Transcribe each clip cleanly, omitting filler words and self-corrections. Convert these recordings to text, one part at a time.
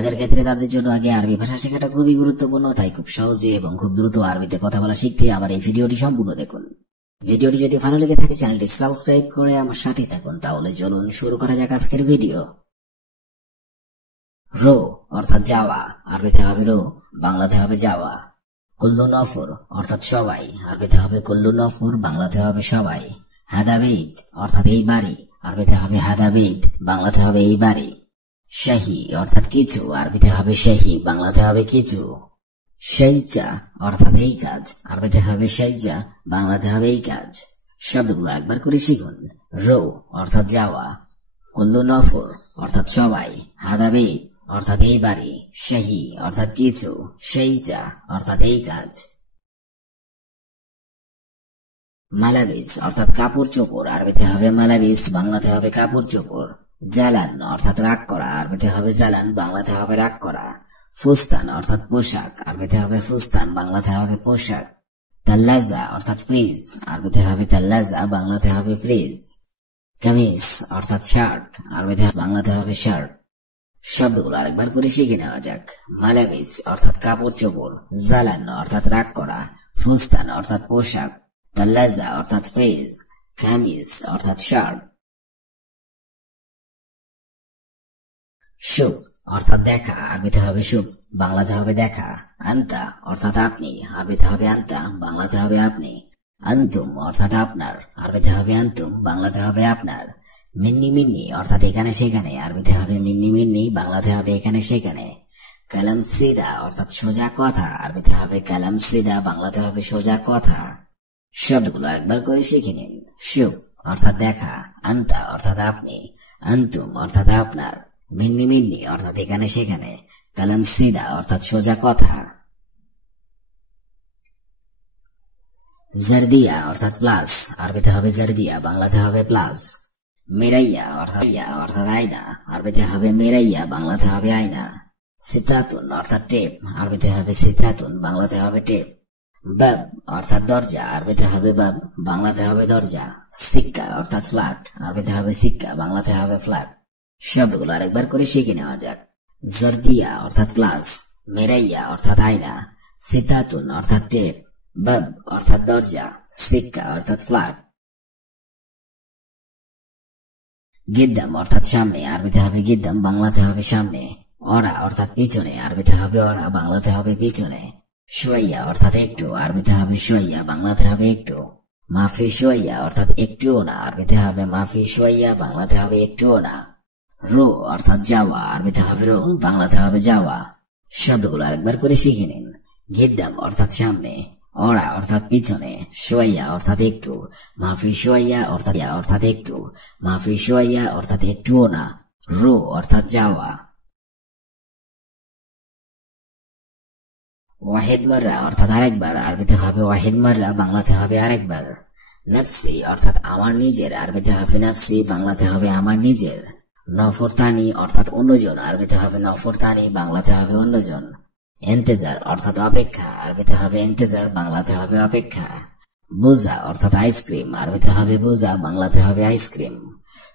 কাজের ক্ষেত্রে তাদের জন্য আগে আরবি ভাষা শেখাটা খুবই গুরুত্বপূর্ণ, তাই খুব সহজে এবং খুব দ্রুত আরবিতে কথা বলা শিখতে আমার এই ভিডিওটি সম্পূর্ণ দেখুন। ভিডিওটি যদি ভালো লেগে থাকে চ্যানেলটি সাবস্ক্রাইব করে আমার সাথে থাকুন। তাহলে চলুন শুরু করা যাক আজকের ভিডিও। রো অর্থাৎ যাওয়া, আরবিতে হবে রো, বাংলাতে হবে যাওয়া। কুল্লু নফর অর্থাৎ সবাই, আরবিতে হবে কুল্লু নফর, বাংলাতে হবে সবাই। হাদাবিদ অর্থাৎ এই বাড়ি, আরবিতে হবে হাদাবিদ, বাংলাতে হবে এই বাড়ি। শাহি অর্থাৎ কিছু, আরবিতে হবে শাহি, বাংলাতে হবে কিছু। শাইজা অর্থাৎ এই কাজ, আরবিতে হবে শাইজা, বাংলাতে হবে এই কাজ। শব্দগুলো একবার করে শিখুন। রো অর্থাৎ যাওয়া, কুল্লু নফর অর্থাৎ সবাই, হাদাবিদ অর্থাৎ এই বাড়ি, শাহি অর্থাৎ কিছু, শাইজা অর্থাৎ এই কাজ। মালাবিস অর্থাৎ কাপড় চোপড়, আরবিতে হবে মালাবিস, বাংলাতে হবে কাপড় চোপড়। জালান অর্থাৎ রাগ করা, আরবিতে হবে জালান, বাংলাতে হবে রাগ করা। ফুস্তান অর্থাৎ পোশাক, আরবিতে হবে ফুস্তান, বাংলাতে হবে পোশাক। তাল্লাজা অর্থাৎ ফ্রিজ, আরবিতে হবে তাল্লাজা, বাংলাতে হবে ফ্রিজ। কামিজ অর্থাৎ শার্ট, আরবিতে বাংলাতে হবে শার্ট। শব্দগুলো আরেকবার করে শিখে নেওয়া যাক। মালাবিস অর্থাৎ কাপড় চোপড়, জালান অর্থাৎ রাগ করা, ফুস্তান অর্থাৎ পোশাক, তাল্লাজা অর্থাৎ ফ্রিজ, কামিজ অর্থাৎ শার্ট। শুভ অর্থাৎ দেখা, আরবিতে হবে শুভ, বাংলাতে হবে দেখা। আন্তা অর্থাৎ আপনি, আরবিতে হবে আন্তা, বাংলাতে হবে আপনি। আন্তুম অর্থাৎ আপনার, আরবিতে হবে আন্তুম, বাংলাতে হবে আপনার। মিন্নি মিন্নি অর্থাৎ এখানে সেখানে, আরবিতে হবে মিন্নি মিন্নি, বাংলাতে হবে এখানে সেখানে। কালাম সিদা অর্থাৎ সোজা কথা, আরবিতে হবে কালাম সিদা, বাংলাতে হবে সোজা কথা। শব্দগুলো একবার করে শিখে নিন। শুভ অর্থাৎ দেখা, আন্তা অর্থাৎ আপনি, আন্তুম অর্থাৎ আপনার, মিন্নি মিন্নি অর্থাৎ এখানে সেখানে, কালাম সিদা অর্থাৎ সোজা কথা। জারদিয়া অর্থাৎ প্লাস, আরবিতে হবে জারদিয়া, বাংলাতে হবে প্লাস। মিরাইয়া অর্থাৎ আয়না, আরবিতে হবে মিরাইয়া, বাংলাতে হবে আয়না। সিতাতুন অর্থাৎ টেপ, আরবিতে হবে সিতাতুন, বাংলাতে হবে টেপ। বাব অর্থাৎ দরজা, আরবিতে হবে বাব, বাংলাতে হবে দরজা। সিক্কা অর্থাৎ ফ্ল্যাট, আরবিতে হবে সিক্কা, বাংলাতে হবে ফ্ল্যাট। শব্দগুলো আরেকবার করে শিখে নেওয়া যাক। জারদিয়া অর্থাৎ প্লাস, মিরাইয়া অর্থাৎ আয়না, সিতাতুন অর্থাৎ টেপ, বাব অর্থাৎ দরজা, সিক্কা অর্থাৎ ফ্ল্যাট। গিদ্দাম অর্থাৎ সামনে, আরবিতে হবে গিদ্দাম, বাংলাতে হবে সামনে। অরা অর্থাৎ পিছনে, আরবিতে হবে অরা, বাংলাতে হবে পিছনে। সোয়াইয়া অর্থাৎ একটু, আরবিতে হবে সোয়াইয়া, বাংলাতে হবে একটু। মাফি সোয়াইয়া অর্থাৎ একটুও না, আরবিতে হবে মাফি সোয়াইয়া, বাংলাতে হবে একটুও না। রো অর্থাৎ যাওয়া, আরবিতে হবে রো, বাংলাতে হবে যাওয়া। শব্দগুলো আরেকবার করে শিখে নিন। গিদ্দাম অর্থাৎ সামনে, অরা অর্থাৎ পিছনে, সোয়াইয়া অর্থাৎ একটু, মাফি সোয়াইয়া অর্থাৎ একটু, মাফি সোয়াইয়া অর্থাৎ একটুও না, রো অর্থাৎ যাওয়া। ওয়াহিদ মাররা অর্থাৎ আরেকবার, আরবিতে হবে ওয়াহিদ মাররা, বাংলাতে হবে আরেকবার। নফসি অর্থাৎ আমার নিজের, আরবিতে হবে নফসি, বাংলাতে হবে আমার নিজের। নফরতানি অর্থাৎ অন্যজন, আরবিতে হবে নফরতানি, বাংলাতে হবে অন্যজন। ইন্তেজার অর্থাৎ অপেক্ষা, আরবিতে হবে ইন্তেজার, বাংলাতে হবে অপেক্ষা। বুজা অর্থাৎ আইসক্রিম, আরবিতে হবে বুজা, বাংলাতে হবে আইসক্রিম।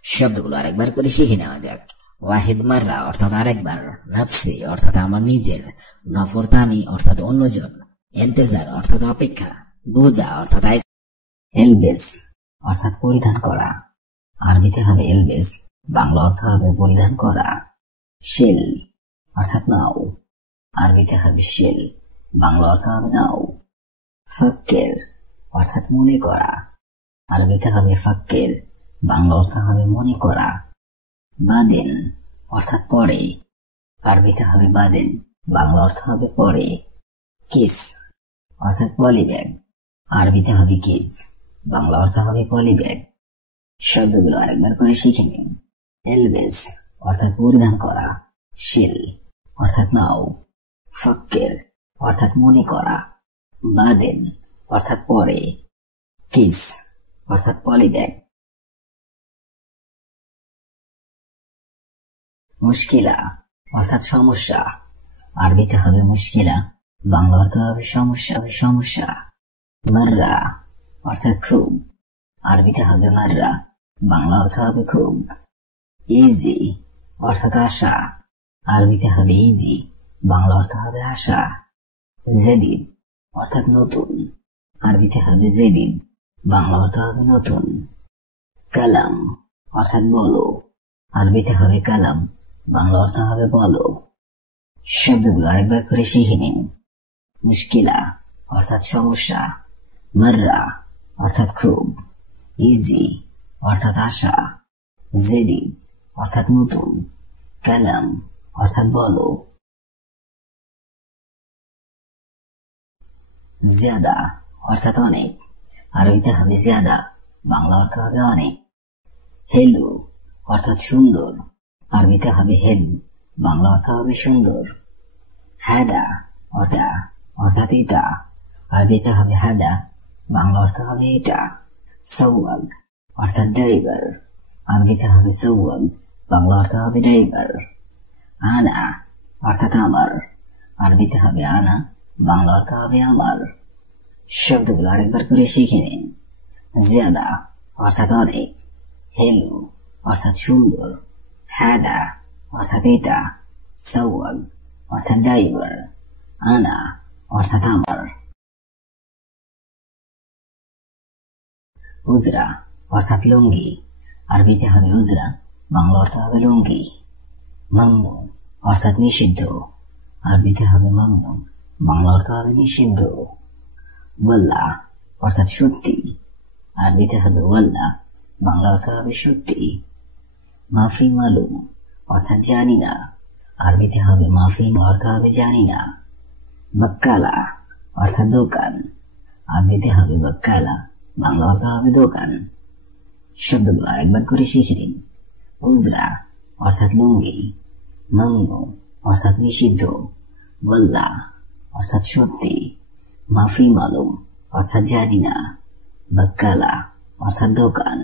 শব্দগুলো আরেকবার করে শিখে নেওয়া যাক। ওয়াহিদ মাররা অর্থাৎ আরেকবার, নফসি অর্থাৎ আমার নিজের, নফরতানি অর্থাৎ অন্যজন, ইন্তেজার অর্থাৎ অপেক্ষা, বুজা অর্থাৎ এলবেস অর্থাৎ পরিধান করা, আরবিতে হবে এলবেস, বাংলা অর্থ হবে পরিধান করা। শেল অর্থাৎ নাও, আরবিতে হবে শেল, বাংলা অর্থ হবে নাও। ফাক্কের অর্থাৎ মনে করা, আরবিতে হবে ফাক্কের, বাংলা অর্থ হবে মনে করা। বাদেন অর্থাৎ পরে, আরবিতে হবে বাদেন, বাংলা অর্থ হবে পরে। কিস অর্থাৎ পলিব্যাগ, আরবিতে হবে কিস, বাংলা অর্থ হবে পলিব্যাগ। শব্দগুলো আরেকবার করে শিখে নিন। এলবেস অর্থাৎ পরিধান করা, শিল অর্থাৎ নাও, ফাক্কের অর্থাৎ মনে করা, বাদেন অর্থাৎ পরে, কিস অর্থাৎ পলিব্যাগ। মুশকিলা অর্থাৎ সমস্যা, আরবিতে হবে মুশকিলা, বাংলা অর্থ হবে সমস্যা। মাররা অর্থাৎ খুব, আরবিতে হবে মাররা, বাংলা অর্থ হবে খুব। ইজি অর্থাৎ আশা, আরবিতে হবে ইজি, বাংলা অর্থ হবে আশা। জেদিদ অর্থাৎ নতুন, আরবিতে হবে জেদিদ, বাংলা অর্থ হবে নতুন। কালাম অর্থাৎ বলো, আরবিতে হবে কালাম, বাংলা অর্থ হবে বলো। শব্দগুলো আরেকবার করে শিখে নিন। মুশকিলা অর্থাৎ সমস্যা, মাররা অর্থাৎ খুব, ইজি অর্থাৎ আশা, জেদিদ অর্থাৎ নতুন, কালাম অর্থাৎ বলো। জিয়াদা অর্থাৎ অনেক, আরবিতে হবে জিয়াদা, বাংলা অর্থ হবে অনেক। হেলু অর্থাৎ সুন্দর, আরবিতে হবে হেলু, বাংলা অর্থ হবে সুন্দর। হাদা অর্থাৎ এটা, আরবিতে হবে হাদা, বাংলা অর্থ হবে এটা। সওয়াগ অর্থাৎ ড্রাইভার, আরবিতে হবে সওয়াগ, বাংলা অর্থ হবে ড্রাইভার। আনা অর্থাৎ আমার, আরবিতে হবে আনা, বাংলা অর্থ হবে আমার। শব্দগুলো আরেকবার করে শিখে নিন। জিয়াদা অর্থাৎ অনেক, হেলু অর্থাৎ সুন্দর, হাদা অর্থাৎ এটা, সওয়াগ অর্থাৎ ড্রাইভার, আনা অর্থাৎ আমার। উজরা অর্থাৎ লুঙ্গি, আরবিতে হবে উজরা, বাংলা অর্থ হবে লুঙ্গি। মামনু অর্থাৎ নিষিদ্ধ, আরবিতে হবে মামনু, বাংলা অর্থ হবে নিষিদ্ধ। ওয়াল্লা অর্থাৎ সত্যি, আরবিতে হবে ওয়াল্লা, বাংলা অর্থ হবে সত্যি। মাফি মালুম অর্থাৎ জানি না, আরবিতে হবে মাফি, অর্থ হবে জানি না। বাক্কালা অর্থাৎ দোকান, আরবিতে হবে বাক্কালা, বাংলা অর্থ হবে দোকান। শব্দগুলো আরেকবার করে শিখে নিন। উজরা অর্থাৎ লুঙ্গি, মামনু অর্থাৎ নিষিদ্ধ, ওয়াল্লা অর্থাৎ সত্যি, মাফি মালুম অর্থাৎ জানি না, বাক্কালা অর্থাৎ দোকান।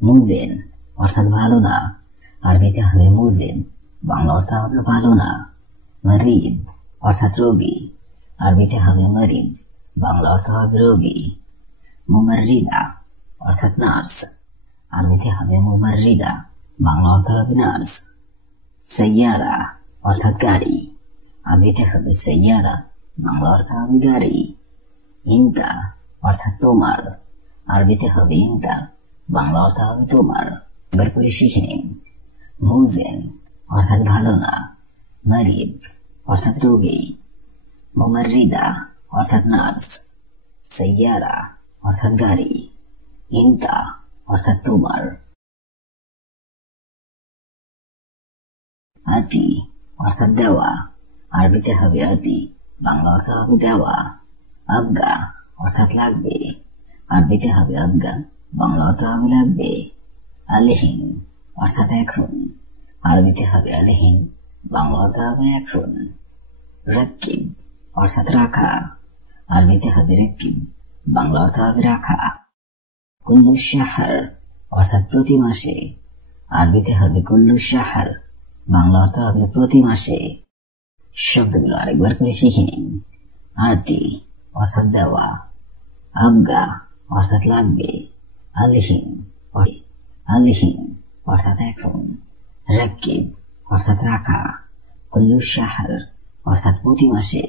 মুজেন অর্থাৎ ভালো না, আরবিতে হবে মুজেন, বাংলা অর্থ হবে ভালো না। মারিদ অর্থাৎ রোগী, আরবিতে হবে মারিদ, বাংলা অর্থ হবে রোগী। মুমাররিদা অর্থাৎ নার্স, আরবিতে হবে মুমাররিদা, বাংলা অর্থ হবে নার্স। সাইয়ারা অর্থাৎ গাড়ি, আরবিতে হবে সাইয়ারা, বাংলা অর্থ হবে গাড়ি। ইনকা অর্থাৎ তোমার, আরবিতে হবে ইনকা, বাংলা অর্থ হবে তোমার। এবার করে শিখে নিন। মুজেন অর্থাৎ ভালো না, মারিদ অর্থাৎ রোগী, মুমাররিদা অর্থাৎ নার্স, সাইয়ারা অর্থাৎ গাড়ি, ইনকা অর্থাৎ তোমার। আতি অর্থাৎ দেওয়া, আরবিতে হবে আতি, বাংলা অর্থ হবে দেওয়া। আবগা অর্থাৎ লাগবে, আরবিতে হবে আবগা, বাংলা অর্থ হবে লাগবে। আলহিন অর্থাৎ এখন, আরবিতে হবে আলহিন, বাংলা অর্থ হবে এখন। রাকিব অর্থাৎ রাখা, আরবিতে হবে রাকিব, বাংলা অর্থ হবে রাখা। কুল্লু শাহর অর্থাৎ প্রতি মাসে, আরবিতে হবে কুল্লু শাহর, বাংলা অর্থ হবে প্রতি মাসে। শব্দগুলো আরেকবার করে শিখে নিন। আতি অর্থাৎ দেওয়া, আবগা অর্থাৎ লাগবে, আলহিন অর্থাৎ এখন, রাকিব অর্থাৎ রাখা, কুল্লু শাহর অর্থাৎ প্রতি মাসে।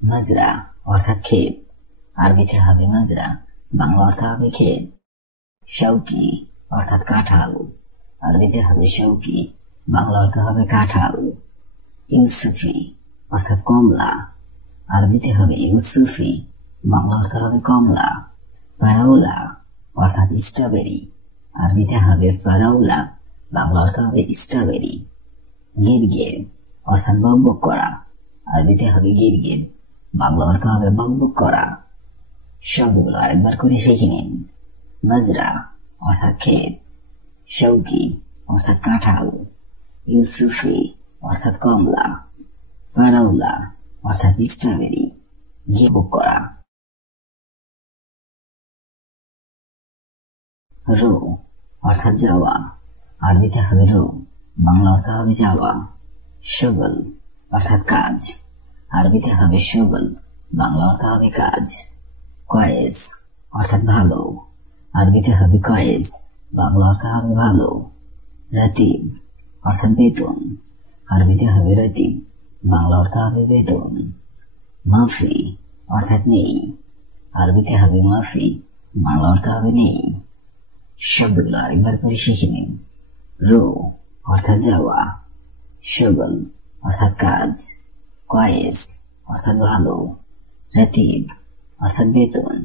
মাজরা অর্থাৎ ক্ষেত, আরবিতে হবে মাজরা, বাংলা অর্থ হবে ক্ষেত। শৌকি অর্থাৎ কাঁঠাল, আরবিতে হবে শৌকি, বাংলা অর্থ হবে কাঁঠাল। ইউসুফি অর্থাৎ কমলা, আরবিতে হবে ইউসুফি, বাংলা অর্থ হবে কমলা। ফারাউলা অর্থাৎ স্ট্রবেরি, আরবিতে হবে ফারাউলা, বাংলা অর্থ হবে স্ট্রবেরি। গিরগির অর্থাৎ বকবক করা, আরবিতে হবে গিরগির, বাংলা অর্থ হবে বকবক করা। শব্দগুলো আরেকবার করে শিখে নিন। মাজরা অর্থাৎ ক্ষেত, শৌকি অর্থাৎ কাঁঠাল, ইউসুফি অর্থাৎ কমলা, ফারাউলা অর্থাৎ স্ট্রবেরি, গিরবক করা। রো অর্থাৎ যাওয়া, আরবিতে হবে রো, বাংলা অর্থ হবে যাওয়া। শগল অর্থাৎ কাজ, আরবিতে হবে শগল, বাংলা অর্থ হবে কাজ। কয়েস অর্থাৎ ভালো, আরবিতে হবে কয়েস, বাংলা অর্থ হবে ভালো। রাতিব অর্থাৎ বেতন, আরবিতে হবে রাতিব, বাংলা অর্থ হবে বেতন। মাফি অর্থাৎ নেই, আরবিতে হবে মাফি, বাংলা অর্থ হবে নেই। শব্দগুলো আরেকবার করে শিখে নিন। রো অর্থাৎ যাওয়া, শগল অর্থাৎ কাজ, কয়েস অর্থাৎ ভালো, রাতিব অর্থাৎ বেতন,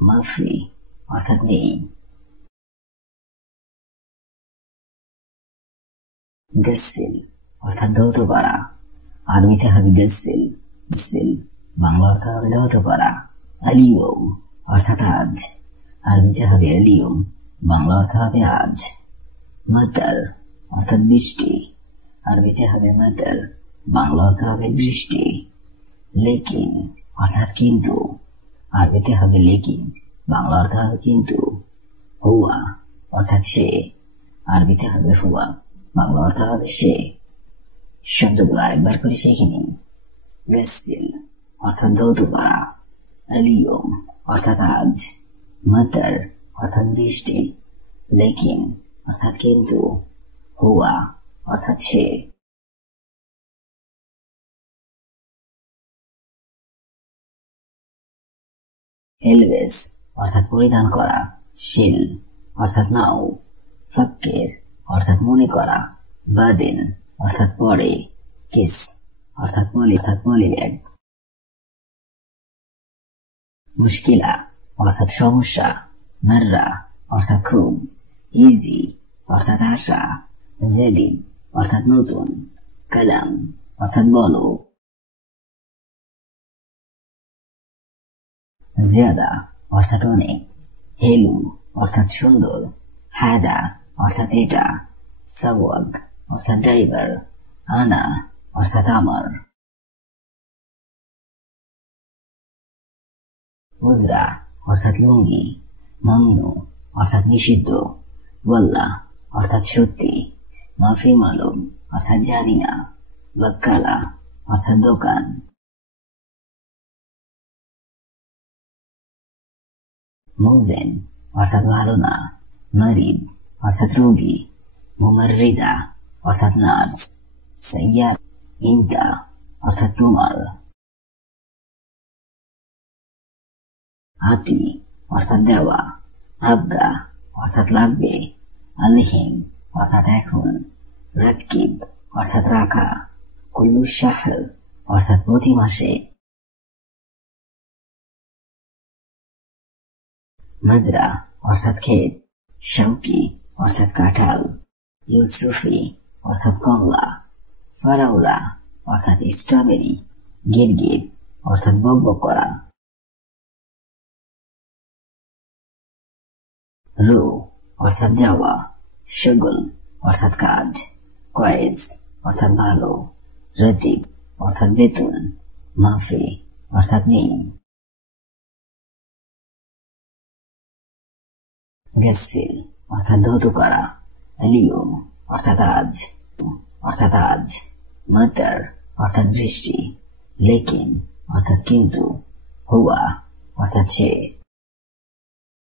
মাফি অর্থাৎ নেই। গসিল অর্থাৎ ধৌত করা, আরবিতে হবে গসিল, গসিল বাংলা অর্থ হবে ধৌত করা। আলিয়ম অর্থাৎ আজ, আরবিতে হবে আলিয়ম, বাংলা অর্থ হবে আজ। মাতার অর্থাৎ বৃষ্টি, আরবিতে হবে মাতার, বাংলা অর্থ হবে বৃষ্টি। লেকিন অর্থাৎ কিন্তু, আরবিতে হবে লেকিন, বাংলা অর্থ হবে কিন্তু। হুয়া অর্থাৎ সে, আরবিতে হবে হুয়া, বাংলা অর্থ হবে সে। শব্দগুলো আরেকবার করে শিখে নিন। গসিল অর্থাৎ ধৌত করা, আলিয়ম অর্থাৎ আজ, মাতার অর্থাৎ বৃষ্টি, লেকিন অর্থাৎ কিন্তু, হুয়া অর্থাৎ সে। এলবেস অর্থাৎ পরিধান করা, শিল অর্থাৎ নাও, ফাক্কের অর্থাৎ মনে করা, বাদিন অর্থাৎ পরে, কিস অর্থাৎ পলিব্যাগ। মুশকিলা অর্থাৎ সমস্যা, মাররা অর্থাৎ খুব, ইজি অর্থাৎ আশা, জেদিদ অর্থাৎ নতুন, কালাম অর্থাৎ বলো। জিয়াদা অর্থাৎ অনেক, হেলু অর্থাৎ সুন্দর, হাদা অর্থাৎ এটা, সাওয়াগ অর্থাৎ ড্রাইভার, আনা অর্থাৎ আমার। উজরা অর্থাৎ লুঙ্গি, মামনু অর্থাৎ নিষিদ্ধ, ওয়াল্লা অর্থাৎ সত্যি, মাফি মালুম অর্থাৎ জানি না, বাক্কালা অর্থাৎ দোকান। মুজেন অর্থাৎ ভালো না, মারিদ অর্থাৎ রোগী, মুমাররিদা অর্থাৎ নার্স, সাইয়ার ইনতা অর্থাৎ তোমার। আতি অর্থাৎ দেওয়া, আবগা অর্থাৎ লাগবে, আলহিন অর্থাৎ এখন, রাকিব অর্থাৎ রাখা, কুল্লু শাহর অর্থাৎ প্রতি মাসে। মাজরা অর্থাৎ ক্ষেত, শৌকি অর্থাৎ কাঁঠাল, ইউসুফি অর্থাৎ কমলা, ফারাউলা অর্থাৎ স্ট্রবেরি, গিরগির অর্থাৎ বকবক করা। রু অর্থাৎ যাওয়া, শগল অর্থাৎ কাজ, কয়েস অর্থাৎ ভালো, রাতিব অর্থাৎ বেতন, মাফি অর্থাৎ নেই। গসিল অর্থাৎ ধৌত করা, আলিয়ম অর্থাৎ আজ, মাতার অর্থাৎ বৃষ্টি, লেকিন অর্থাৎ কিন্তু, হুয়া অর্থাৎ সে।